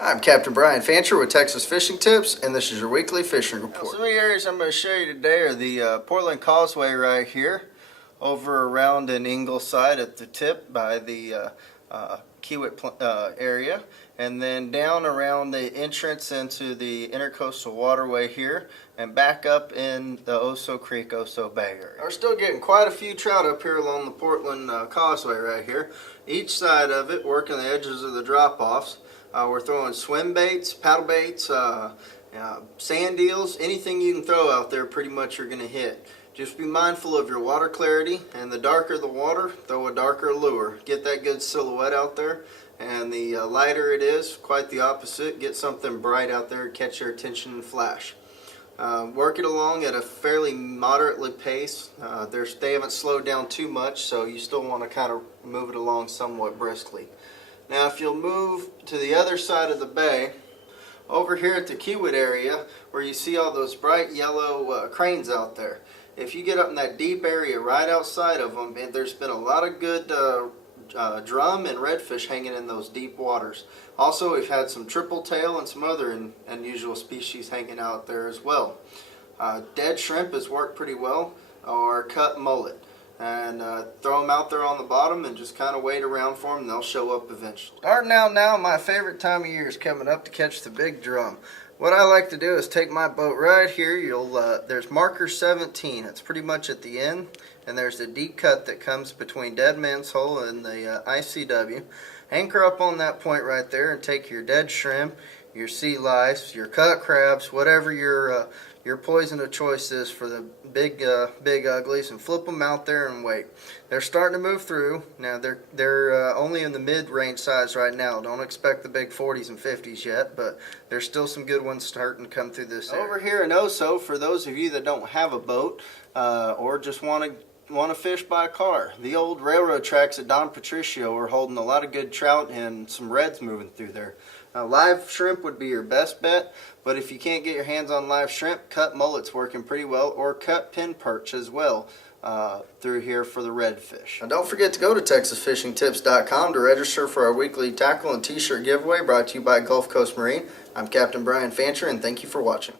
I'm Captain Brian Fancher with Texas Fishing Tips, and this is your weekly fishing report. Some of the areas I'm going to show you today are the Portland Causeway right here, over around in Ingleside at the tip by the Kiewit area, and then down around the entrance into the Intercoastal Waterway here, and back up in the Oso Creek, Oso Bay area. We're still getting quite a few trout up here along the Portland Causeway right here. Each side of it, working the edges of the drop-offs. We're throwing swim baits, paddle baits, sand eels, anything you can throw out there pretty much you're going to hit. Just be mindful of your water clarity, and the darker the water, throw a darker lure. Get that good silhouette out there, and the lighter it is, quite the opposite. Get something bright out there, catch your attention and flash. Work it along at a fairly moderately pace. They haven't slowed down too much, so you still want to kind of move it along somewhat briskly. Now if you'll move to the other side of the bay, over here at the Kiewit area, where you see all those bright yellow cranes out there, if you get up in that deep area right outside of them, there's been a lot of good drum and redfish hanging in those deep waters. Also, we've had some triple tail and some other unusual species hanging out there as well. Dead shrimp has worked pretty well, or cut mullet. And throw them out there on the bottom and just kind of wait around for them, and they'll show up eventually. Starting out now, my favorite time of year is coming up to catch the big drum. What I like to do is take my boat right here. There's marker 17. It's pretty much at the end, and there's a deep cut that comes between Dead Man's Hole and the ICW. Anchor up on that point right there and take your dead shrimp, your sea lice, your cut crabs, whatever your poison of choice is for the big uglies, and flip them out there and wait. They're starting to move through. Now they're only in the mid-range size right now. Don't expect the big 40s and 50s yet, but there's still some good ones starting to come through this area. Over here in Oso, for those of you that don't have a boat or just want to fish by car, the old railroad tracks at Don Patricio are holding a lot of good trout and some reds moving through there. Live shrimp would be your best bet, but if you can't get your hands on live shrimp, cut mullet's working pretty well, or cut pin perch as well through here for the redfish. Now don't forget to go to TexasFishingTips.com to register for our weekly tackle and t-shirt giveaway brought to you by Gulf Coast Marine. I'm Captain Brian Fancher, and thank you for watching.